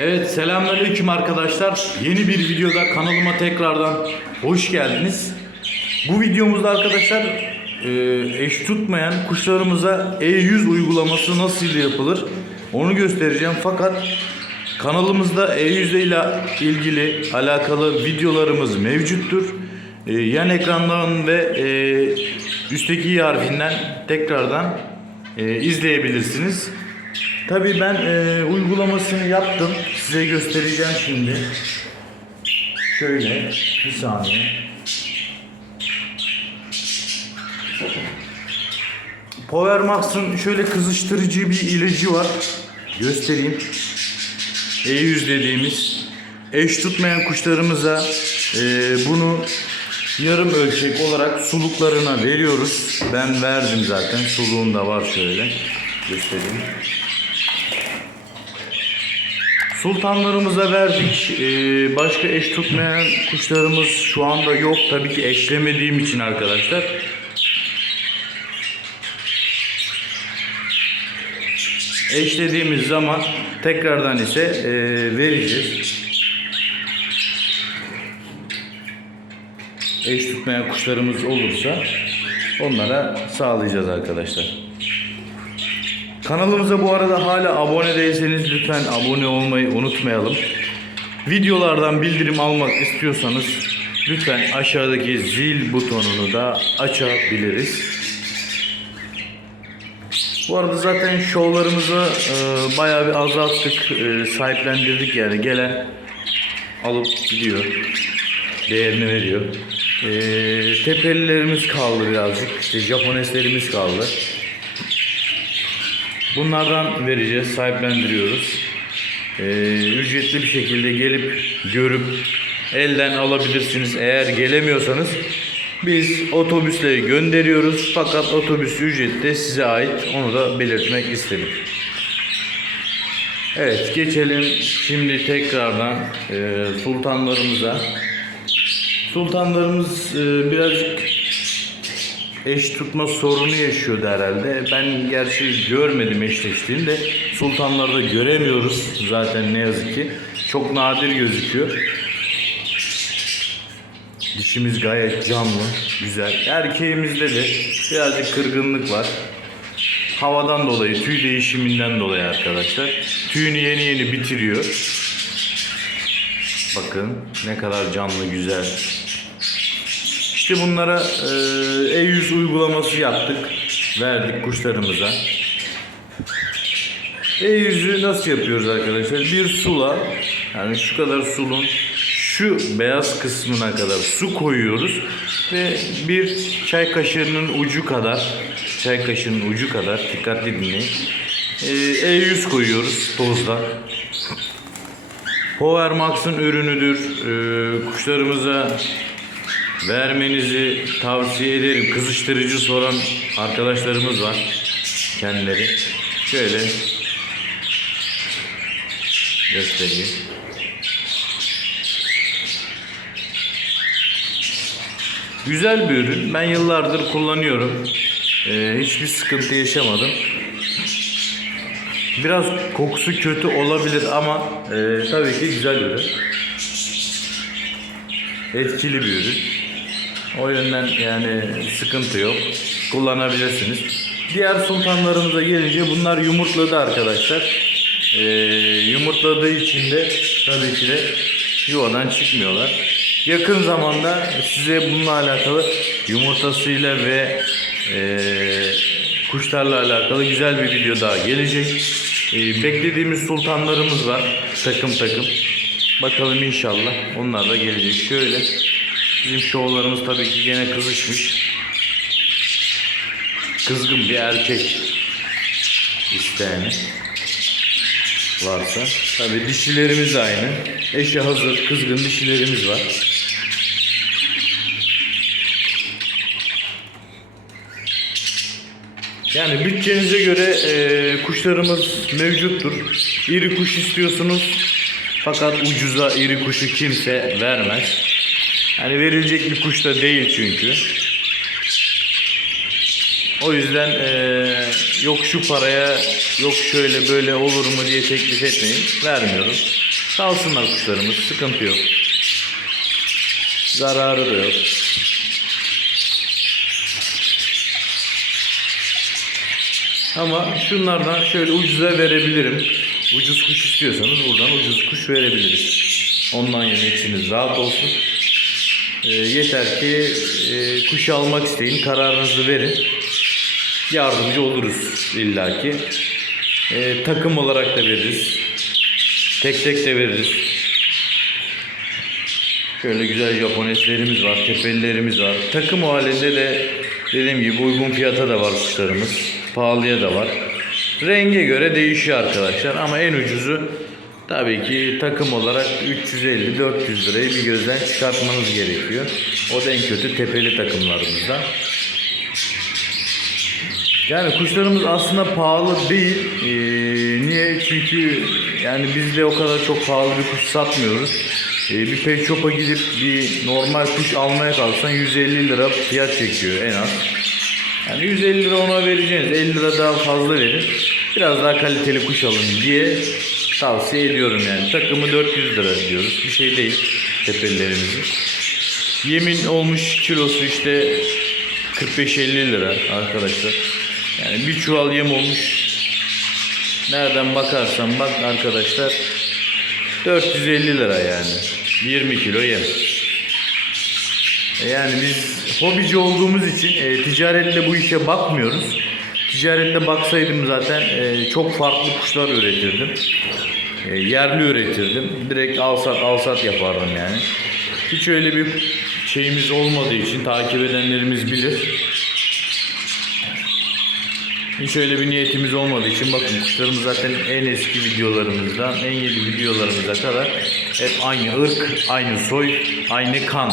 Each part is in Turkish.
Evet selamünaleyküm arkadaşlar. Yeni bir videoda kanalıma tekrardan hoş geldiniz. Bu videomuzda arkadaşlar e, eş tutmayan kuşlarımıza E100 uygulaması nasıl yapılır onu göstereceğim. Fakat kanalımızda E100 ile ilgili alakalı videolarımız mevcuttur. E, yan ekrandan ve e, üstteki harfinden tekrardan izleyebilirsiniz. Tabii ben e, uygulamasını yaptım. Size göstereceğim şimdi. Şöyle bir saniye. Power Max'ın şöyle kızıştırıcı bir ilacı var. Göstereyim. E100 dediğimiz eş tutmayan kuşlarımıza e, bunu yarım ölçek olarak suluklarına veriyoruz. Ben verdim zaten. Suluğum da var şöyle. Göstereyim. Sultanlarımıza verdik. Ee, başka eş tutmayan kuşlarımız şu anda yok. Tabii ki eşlemediğim için arkadaşlar. Eşlediğimiz zaman tekrardan ise e, vereceğiz. Eş tutmayan kuşlarımız olursa onlara sağlayacağız arkadaşlar. Kanalımıza bu arada hala abone değilseniz lütfen abone olmayı unutmayalım. Videolardan bildirim almak istiyorsanız lütfen aşağıdaki zil butonunu da açabiliriz. Bu arada zaten şovlarımızı e, bayağı bir azalttık, e, sahiplendirdik yani gelen alıp gidiyor, değerini veriyor. E, tepelilerimiz kaldı birazcık, işte Japoneslerimiz kaldı. Bunlardan vereceğiz, sahiplendiriyoruz. Ee, ücretli bir şekilde gelip görüp elden alabilirsiniz. Eğer gelemiyorsanız biz otobüsle gönderiyoruz. Fakat otobüs ücreti de size ait. Onu da belirtmek istedim. Evet geçelim şimdi tekrardan e, sultanlarımıza. Sultanlarımız e, birazcık eş tutma sorunu yaşıyordu herhalde. Ben gerçi görmedim eşleştiğini de sultanlarda göremiyoruz zaten ne yazık ki. Çok nadir gözüküyor. Dişimiz gayet canlı, güzel. Erkeğimizde de birazcık kırgınlık var. Havadan dolayı, tüy değişiminden dolayı arkadaşlar. Tüyünü yeni yeni bitiriyor. Bakın ne kadar canlı, güzel. İşte bunlara e, E100 uygulaması yaptık. Verdik kuşlarımıza. E100'ü nasıl yapıyoruz arkadaşlar? Bir sula yani şu kadar sulun şu beyaz kısmına kadar su koyuyoruz ve bir çay kaşığının ucu kadar çay kaşığının ucu kadar dikkatli dinleyin. E, E100 koyuyoruz tozdan. Power Max'ın ürünüdür. E, kuşlarımıza vermenizi tavsiye ederim. Kızıştırıcı soran arkadaşlarımız var. Kendileri. Şöyle göstereyim. Güzel bir ürün. Ben yıllardır kullanıyorum. Ee, hiçbir sıkıntı yaşamadım. Biraz kokusu kötü olabilir ama e, tabii ki güzel ürün. Etkili bir ürün. O yönden yani sıkıntı yok. Kullanabilirsiniz. Diğer sultanlarımıza gelince bunlar yumurtladı arkadaşlar. Ee, yumurtladığı için de tabii ki de yuvadan çıkmıyorlar. Yakın zamanda size bununla alakalı yumurtasıyla ve ee, kuşlarla alakalı güzel bir video daha gelecek. Ee, beklediğimiz sultanlarımız var. Takım takım. Bakalım inşallah onlar da gelecek. Şöyle bizim şovlarımız tabii ki gene kızışmış. Kızgın bir erkek isteyeni varsa. Tabii dişilerimiz aynı. Eşi hazır kızgın dişilerimiz var. Yani bütçenize göre e, kuşlarımız mevcuttur. İri kuş istiyorsunuz fakat ucuza iri kuşu kimse vermez. Yani verilecek bir kuş da değil çünkü. O yüzden e, yok şu paraya yok şöyle böyle olur mu diye teklif etmeyin. Vermiyoruz. Kalsınlar kuşlarımız. Sıkıntı yok. Zararı da yok. Ama şunlardan şöyle ucuza verebilirim. Ucuz kuş istiyorsanız buradan ucuz kuş verebiliriz. Ondan yana içiniz rahat olsun. Ee, yeter ki e, kuşu almak isteyin, kararınızı verin. Yardımcı oluruz illaki. Ee, takım olarak da veririz. Tek tek de veririz. Şöyle güzel Japoneslerimiz var, tepelilerimiz var. Takım halinde de dediğim gibi uygun fiyata da var kuşlarımız. Pahalıya da var. Renge göre değişiyor arkadaşlar ama en ucuzu tabii ki takım olarak 350-400 lirayı bir gözden çıkartmanız gerekiyor. O da en kötü tepeli takımlarımızdan. Yani kuşlarımız aslında pahalı değil. Ee, niye? Çünkü yani biz de o kadar çok pahalı bir kuş satmıyoruz. Ee, bir pet shop'a gidip bir normal kuş almaya kalksan 150 lira fiyat çekiyor en az. Yani 150 lira ona vereceğiniz 50 lira daha fazla verin. Biraz daha kaliteli kuş alın diye tavsiye ediyorum yani. Takımı 400 lira diyoruz. Bir şey değil tepelilerimizin. Yemin olmuş kilosu işte 45-50 lira arkadaşlar. Yani bir çuval yem olmuş. Nereden bakarsan bak arkadaşlar 450 lira yani. 20 kilo yem. E Yani biz hobici olduğumuz için e, ticaretle bu işe bakmıyoruz. Ticaretle baksaydım zaten e, çok farklı kuşlar üretirdim. E, yerli üretirdim. Direkt alsat alsat yapardım yani. Hiç öyle bir şeyimiz olmadığı için takip edenlerimiz bilir. Hiç öyle bir niyetimiz olmadığı için bakın kuşlarımız zaten en eski videolarımızdan en yeni videolarımıza kadar hep aynı ırk, aynı soy, aynı kan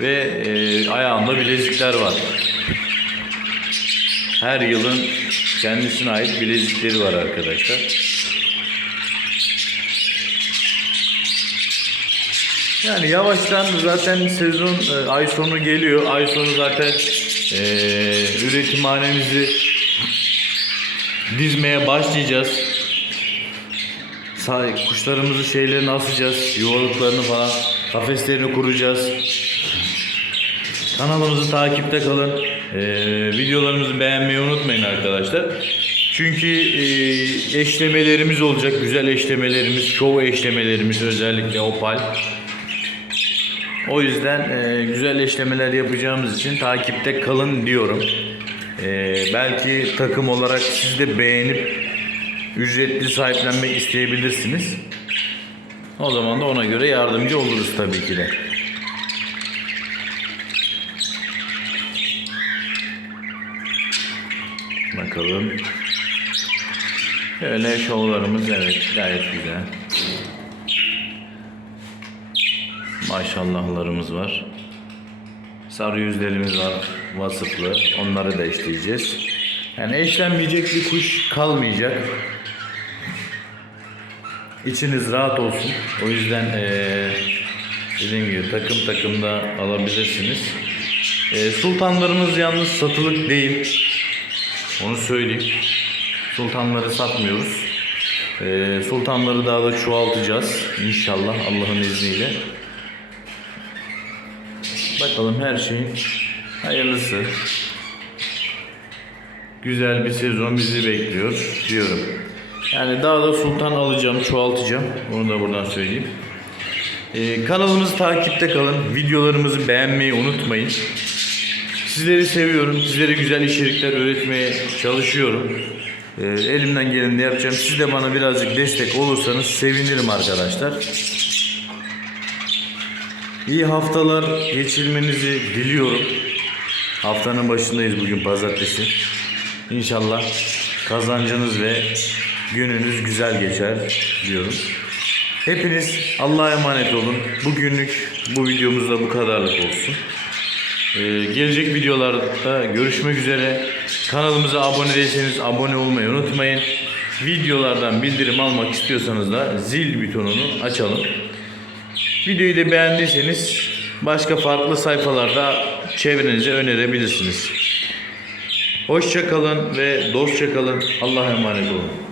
ve e, ayağında bilezikler var. Her yılın kendisine ait bilezikleri var arkadaşlar. Yani yavaştan zaten sezon e, ay sonu geliyor. Ay sonu zaten e, üretimhanemizi dizmeye başlayacağız. Kuşlarımızı şeylerini asacağız. Yuvalıklarını falan kafeslerini kuracağız. Kanalımızı takipte kalın. Ee, videolarımızı beğenmeyi unutmayın arkadaşlar. Çünkü e, eşlemelerimiz olacak. Güzel eşlemelerimiz, şov eşlemelerimiz özellikle opal. O yüzden e, güzel eşlemeler yapacağımız için takipte kalın diyorum. E, belki takım olarak siz de beğenip ücretli sahiplenmek isteyebilirsiniz. O zaman da ona göre yardımcı oluruz tabii ki de. Bakalım. Şöyle şovlarımız evet gayet güzel. Maşallahlarımız var. Sarı yüzlerimiz var vasıflı. Onları da eşleyeceğiz. Yani eşlenmeyecek bir kuş kalmayacak. İçiniz rahat olsun. O yüzden eee dediğim gibi takım takımda alabilirsiniz. Eee, sultanlarımız yalnız satılık değil. Onu söyleyeyim. Sultanları satmıyoruz. Eee, sultanları daha da çoğaltacağız. İnşallah Allah'ın izniyle. Bakalım her şeyin hayırlısı. Güzel bir sezon bizi bekliyor diyorum. Yani daha da sultan alacağım, çoğaltacağım. Onu da buradan söyleyeyim. Ee, kanalımızı takipte kalın. Videolarımızı beğenmeyi unutmayın. Sizleri seviyorum. Sizlere güzel içerikler üretmeye çalışıyorum. Ee, elimden geleni yapacağım. Siz de bana birazcık destek olursanız sevinirim arkadaşlar. İyi haftalar geçirmenizi diliyorum. Haftanın başındayız bugün pazartesi. İnşallah kazancınız ve gününüz güzel geçer diyorum. Hepiniz Allah'a emanet olun. Bugünlük bu videomuzda bu kadarlık olsun. Ee, gelecek videolarda görüşmek üzere. Kanalımıza abone değilseniz abone olmayı unutmayın. Videolardan bildirim almak istiyorsanız da zil butonunu açalım. Videoyu da beğendiyseniz başka farklı sayfalarda çevrenize önerebilirsiniz. Hoşça kalın ve dostça kalın. Allah'a emanet olun.